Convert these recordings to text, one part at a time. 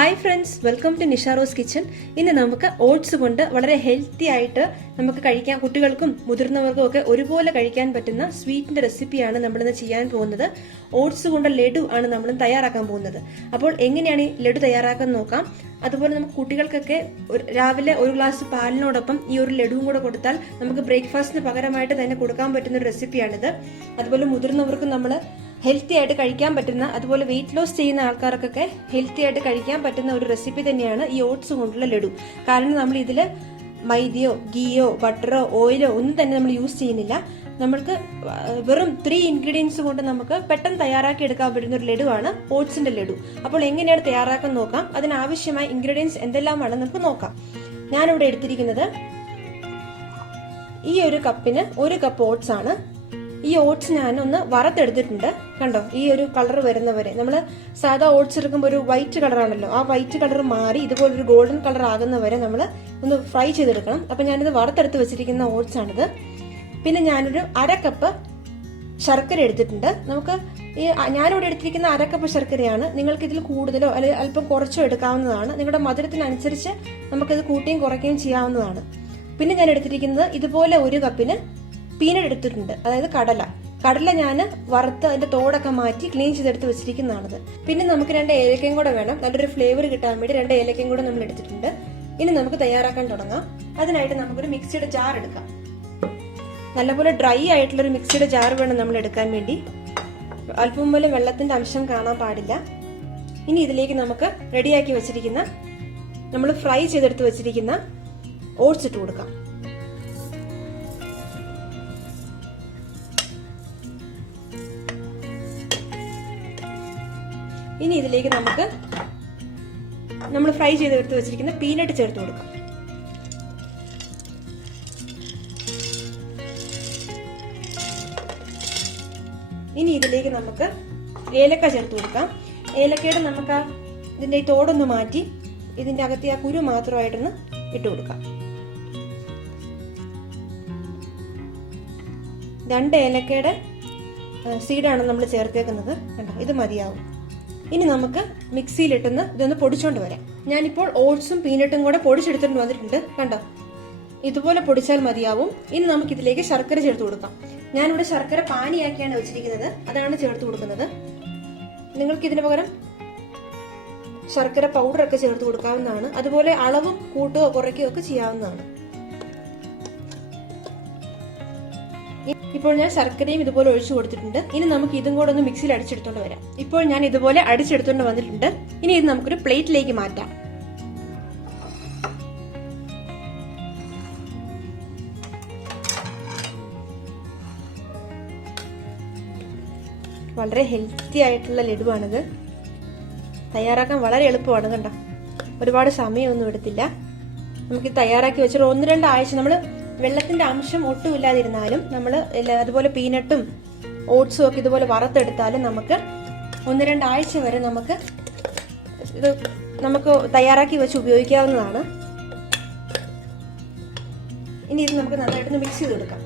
Hi friends, welcome to നിഷാരോസ്കിച്ചൻ. ഇന്ന് നമുക്ക് ഓട്സ് കൊണ്ട് വളരെ ഹെൽത്തി ആയിട്ട് നമുക്ക് കഴിക്കാൻ, കുട്ടികൾക്കും മുതിർന്നവർക്കും ഒക്കെ ഒരുപോലെ കഴിക്കാൻ പറ്റുന്ന സ്വീറ്റിന്റെ റെസിപ്പിയാണ് നമ്മളിന്ന് ചെയ്യാൻ പോകുന്നത്. ഓട്സ് കൊണ്ട് ലഡു ആണ് നമ്മൾ തയ്യാറാക്കാൻ പോകുന്നത്. അപ്പോൾ എങ്ങനെയാണ് ഈ ലഡു തയ്യാറാക്കാൻ നോക്കാം. അതുപോലെ നമുക്ക് കുട്ടികൾക്കൊക്കെ രാവിലെ ഒരു ഗ്ലാസ് പാലിനോടൊപ്പം ഈ ഒരു ലഡുവും കൂടെ കൊടുത്താൽ നമുക്ക് ബ്രേക്ക്ഫാസ്റ്റിന് പകരമായിട്ട് തന്നെ കൊടുക്കാൻ പറ്റുന്ന ഒരു റെസിപ്പിയാണിത്. അതുപോലെ മുതിർന്നവർക്കും നമ്മൾ ഹെൽത്തി ആയിട്ട് കഴിക്കാൻ പറ്റുന്ന, അതുപോലെ വെയിറ്റ് ലോസ് ചെയ്യുന്ന ആൾക്കാർക്കൊക്കെ ഹെൽത്തി ആയിട്ട് കഴിക്കാൻ പറ്റുന്ന ഒരു റെസിപ്പി തന്നെയാണ് ഈ ഓട്സ് കൊണ്ടുള്ള ലഡു. കാരണം നമ്മൾ ഇതിൽ മൈദയോ ഗീയോ ബട്ടറോ ഓയിലോ ഒന്നും തന്നെ നമ്മൾ യൂസ് ചെയ്യുന്നില്ല. നമ്മൾക്ക് വെറും 3 ഇൻഗ്രീഡിയൻസ് കൊണ്ട് നമുക്ക് പെട്ടെന്ന് തയ്യാറാക്കി എടുക്കാൻ പറ്റുന്ന ഒരു ലഡുവാണ് ഓട്സിന്റെ ലഡു. അപ്പോൾ എങ്ങനെയാണ് തയ്യാറാക്കാൻ നോക്കാം. അതിനാവശ്യമായ ഇൻഗ്രീഡിയൻസ് എന്തെല്ലാമാണ് നമുക്ക് നോക്കാം. ഞാനിവിടെ എടുത്തിരിക്കുന്നത് ഈ ഒരു കപ്പിന് 1 കപ്പ് ഓട്സ് ആണ്. ഈ ഓട്സ് ഞാൻ ഒന്ന് വറുത്തെടുത്തിട്ടുണ്ട്. കണ്ടോ, ഈ ഒരു കളർ വരുന്നവരെ. നമ്മൾ സാധാ ഓട്സ് എടുക്കുമ്പോൾ ഒരു വൈറ്റ് കളറാണല്ലോ, ആ വൈറ്റ് കളർ മാറി ഇതുപോലൊരു ഗോൾഡൻ കളർ ആകുന്നവരെ നമ്മൾ ഒന്ന് ഫ്രൈ ചെയ്തെടുക്കണം. അപ്പൊ ഞാനിത് വറുത്തെടുത്ത് വെച്ചിരിക്കുന്ന ഓട്സ് ആണിത്. പിന്നെ ഞാനൊരു 1/2 കപ്പ് ശർക്കര എടുത്തിട്ടുണ്ട്. നമുക്ക് ഈ ഞാനിവിടെ എടുത്തിരിക്കുന്ന 1/2 കപ്പ് ശർക്കരയാണ്. നിങ്ങൾക്ക് ഇതിൽ കൂടുതലോ അല്ലെങ്കിൽ അല്പം കുറച്ചോ എടുക്കാവുന്നതാണ്. നിങ്ങളുടെ മധുരത്തിനനുസരിച്ച് നമുക്കിത് കൂട്ടുകയും കുറയ്ക്കുകയും ചെയ്യാവുന്നതാണ്. പിന്നെ ഞാൻ എടുത്തിരിക്കുന്നത് ഇതുപോലെ 1 കപ്പിന് പീനട്ട് എടുത്തിട്ടുണ്ട്, അതായത് കടല ഞാൻ വറുത്ത് അതിന്റെ തോടൊക്കെ മാറ്റി ക്ലീൻ ചെയ്തെടുത്ത് വെച്ചിരിക്കുന്നതാണത്. പിന്നെ നമുക്ക് 2 ഏലക്കയും കൂടെ വേണം, നല്ലൊരു ഫ്ലേവർ കിട്ടാൻ വേണ്ടി 2 ഏലക്കയും കൂടെ നമ്മൾ എടുത്തിട്ടുണ്ട്. ഇനി നമുക്ക് തയ്യാറാക്കാൻ തുടങ്ങാം. അതിനായിട്ട് നമുക്കൊരു മിക്സിയുടെ ജാർ എടുക്കാം. നല്ലപോലെ ഡ്രൈ ആയിട്ടുള്ള ഒരു മിക്സിയുടെ ജാർ വേണം നമ്മൾ എടുക്കാൻ വേണ്ടി. അല്പം പോലും വെള്ളത്തിന്റെ അംശം കാണാൻ പാടില്ല. ഇനി ഇതിലേക്ക് നമുക്ക് റെഡിയാക്കി വെച്ചിരിക്കുന്ന, നമ്മൾ ഫ്രൈ ചെയ്തെടുത്ത് വെച്ചിരിക്കുന്ന ഓട്സ് ഇട്ട് കൊടുക്കാം. ഇനി ഇതിലേക്ക് നമുക്ക് നമ്മൾ ഫ്രൈ ചെയ്തെടുത്ത് വെച്ചിരിക്കുന്ന പീനട്ട് ചേർത്ത് കൊടുക്കാം. ഇനി ഇതിലേക്ക് നമുക്ക് ഏലക്ക ചേർത്ത് കൊടുക്കാം. ഏലക്കയുടെ നമുക്ക് ഇതിന്റെ ഈ തോടൊന്ന് മാറ്റി ഇതിന്റെ അകത്തെ ആ കുരു മാത്രമായിട്ടൊന്ന് ഇട്ട് കൊടുക്കാം. 2 ഏലക്കയുടെ സീഡാണ് നമ്മൾ ചേർത്തേക്കുന്നത്. കണ്ടോ, ഇത് മതിയാവും. ഇനി നമുക്ക് മിക്സിയിലിട്ടൊന്ന് ഇതൊന്ന് പൊടിച്ചോണ്ട് വരാം. ഞാനിപ്പോൾ ഓട്സും പീനട്ടും കൂടെ പൊടിച്ചെടുത്തിട്ട് വന്നിട്ടുണ്ട്. കണ്ടോ, ഇതുപോലെ പൊടിച്ചാൽ മതിയാവും. ഇനി നമുക്ക് ഇതിലേക്ക് ശർക്കര ചേർത്ത് കൊടുക്കാം. ഞാനിവിടെ ശർക്കര പാനിയാക്കിയാണ് വെച്ചിരിക്കുന്നത്, അതാണ് ചേർത്ത് കൊടുക്കുന്നത്. നിങ്ങൾക്ക് ഇതിന് പകരം ശർക്കര പൗഡർ ഒക്കെ ചേർത്ത് കൊടുക്കാവുന്നതാണ്. അതുപോലെ അളവും കൂട്ടുകയോ കുറയ്ക്കുകയോ ഒക്കെ ചെയ്യാവുന്നതാണ്. ഇപ്പോൾ ഞാൻ ശർക്കരയും ഇതുപോലെ ഒഴിച്ചു കൊടുത്തിട്ടുണ്ട്. ഇനി നമുക്ക് ഇതും കൂടെ ഒന്ന് മിക്സിയിൽ അടിച്ചെടുത്തോണ്ട് വരാം. ഇപ്പോൾ ഞാൻ ഇതുപോലെ അടിച്ചെടുത്തോണ്ട് വന്നിട്ടുണ്ട്. ഇനി ഇത് നമുക്കൊരു പ്ലേറ്റിലേക്ക് മാറ്റാം. വളരെ ഹെൽത്തി ആയിട്ടുള്ള ലഡുവാണിത്. തയ്യാറാക്കാൻ വളരെ എളുപ്പമാണ്. കണ്ടോ, ഒരുപാട് സമയമൊന്നും എടുത്തില്ല. നമുക്ക് തയ്യാറാക്കി വെച്ചിട്ട് 1-2 ആഴ്ച നമ്മൾ വെള്ളത്തിന്റെ അംശം ഒട്ടും ഇല്ലാതിരുന്നാലും നമ്മൾ അതുപോലെ പീനട്ടും ഓട്സും ഒക്കെ ഇതുപോലെ വറുത്തെടുത്താലും നമുക്ക് 1-2 ആഴ്ച വരെ നമുക്ക് തയ്യാറാക്കി വെച്ച് ഉപയോഗിക്കാവുന്നതാണ്. ഇനി ഇത് നമുക്ക് നന്നായിട്ടൊന്ന് മിക്സ് ചെയ്ത് കൊടുക്കാം.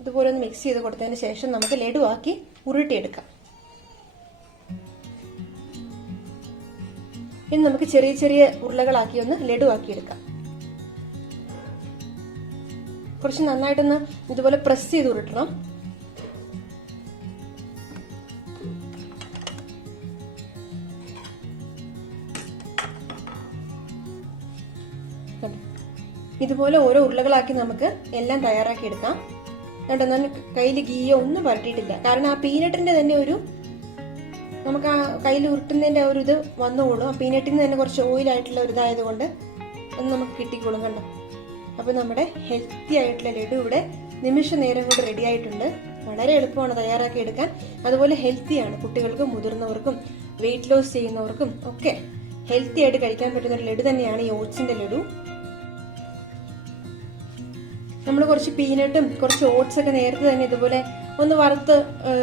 ഇതുപോലെ ഒന്ന് മിക്സ് ചെയ്ത് കൊടുത്തതിന് ശേഷം നമുക്ക് ലഡുവാക്കി ഉരുട്ടിയെടുക്കാം. ഇനി നമുക്ക് ചെറിയ ചെറിയ ഉരുളകളാക്കി ഒന്ന് ലഡുവാക്കി എടുക്കാം. കുറച്ച് നന്നായിട്ടൊന്ന് ഇതുപോലെ പ്രസ് ചെയ്ത് ഉരുട്ടണം. ഇതുപോലെ ഓരോ ഉരുളകളാക്കി നമുക്ക് എല്ലാം തയ്യാറാക്കി എടുക്കാം. എന്നിട്ട് ഞാൻ കയ്യിൽ ഗീയോ ഒന്നും പരട്ടിയിട്ടില്ല. കാരണം ആ പീനട്ടിന്റെ തന്നെ ഒരു നമുക്ക് ആ കയ്യിൽ ഉരുട്ടുന്നതിന്റെ ഒരു ഇത് വന്നുകൊള്ളും. ആ പീനട്ടിന് തന്നെ കുറച്ച് ഓയിലായിട്ടുള്ള ഒരു ഇതായതുകൊണ്ട് അത് നമുക്ക് കിട്ടിക്കോളും. കണ്ടോ, അപ്പൊ നമ്മുടെ ഹെൽത്തി ആയിട്ടുള്ള ലഡു ഇവിടെ നിമിഷ നേരം കൊണ്ട് റെഡി ആയിട്ടുണ്ട്. വളരെ എളുപ്പമാണ് തയ്യാറാക്കി എടുക്കാൻ. അതുപോലെ ഹെൽത്തിയാണ്. കുട്ടികൾക്കും മുതിർന്നവർക്കും വെയിറ്റ് ലോസ് ചെയ്യുന്നവർക്കും ഒക്കെ ഹെൽത്തി ആയിട്ട് കഴിക്കാൻ പറ്റുന്ന ഒരു ലഡു തന്നെയാണ് ഈ ഓട്സിന്റെ ലഡു. നമ്മൾ കുറച്ച് പീനട്ടും കുറച്ച് ഓട്സ് ഒക്കെ നേരത്തെ തന്നെ ഇതുപോലെ ഒന്ന് വറുത്ത്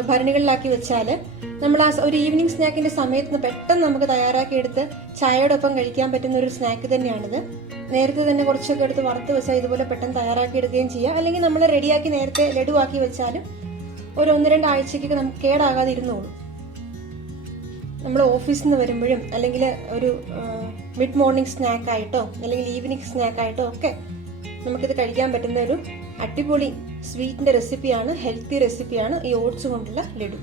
ഭരണികളിലാക്കി വെച്ചാല് നമ്മൾ ആ ഒരു ഈവനിങ് സ്നാക്കിന്റെ സമയത്ത് പെട്ടെന്ന് നമുക്ക് തയ്യാറാക്കി എടുത്ത് ചായയോടൊപ്പം കഴിക്കാൻ പറ്റുന്ന ഒരു സ്നാക്ക് തന്നെയാണിത്. നേരത്തെ തന്നെ കുറച്ചൊക്കെ എടുത്ത് വറുത്ത് വെച്ചാൽ ഇതുപോലെ പെട്ടെന്ന് തയ്യാറാക്കി എടുക്കുകയും ചെയ്യാം. അല്ലെങ്കിൽ നമ്മൾ റെഡിയാക്കി നേരത്തെ ലഡു ആക്കി വെച്ചാലും ഒരു 1-2 ആഴ്ചക്കൊക്കെ നമുക്ക് കേടാകാതെ ഇരുന്നോളൂ. നമ്മൾ ഓഫീസിൽ നിന്ന് വരുമ്പോഴും അല്ലെങ്കിൽ ഒരു മിഡ് മോർണിംഗ് സ്നാക്ക് ആയിട്ടോ അല്ലെങ്കിൽ ഈവനിങ് സ്നാക്ക് ആയിട്ടോ ഒക്കെ നമുക്കിത് കഴിക്കാൻ പറ്റുന്ന ഒരു അടിപൊളി സ്വീറ്റിന്റെ റെസിപ്പിയാണ്, ഹെൽത്തി റെസിപ്പിയാണ് ഈ ഓട്സ് കൊണ്ടുള്ള ലഡു.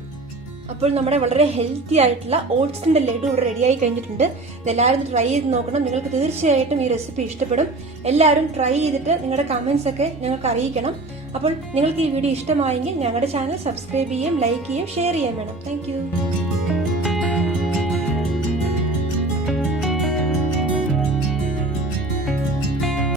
അപ്പോൾ നമ്മുടെ വളരെ ഹെൽത്തി ആയിട്ടുള്ള ഓട്സിന്റെ ലഡു ഇവിടെ റെഡിയായി കഴിഞ്ഞിട്ടുണ്ട്. ഇതെല്ലാവരും ട്രൈ ചെയ്ത് നോക്കണം. നിങ്ങൾക്ക് തീർച്ചയായിട്ടും ഈ റെസിപ്പി ഇഷ്ടപ്പെടും. എല്ലാവരും ട്രൈ ചെയ്തിട്ട് നിങ്ങളുടെ കമന്റ്സ് ഒക്കെ ഞങ്ങൾക്ക് അറിയിക്കണം. അപ്പോൾ നിങ്ങൾക്ക് ഈ വീഡിയോ ഇഷ്ടമായെങ്കിൽ ഞങ്ങളുടെ ചാനൽ സബ്സ്ക്രൈബ് ചെയ്യുകയും ലൈക്ക് ചെയ്യുകയും ഷെയർ ചെയ്യാൻ വേണം. താങ്ക്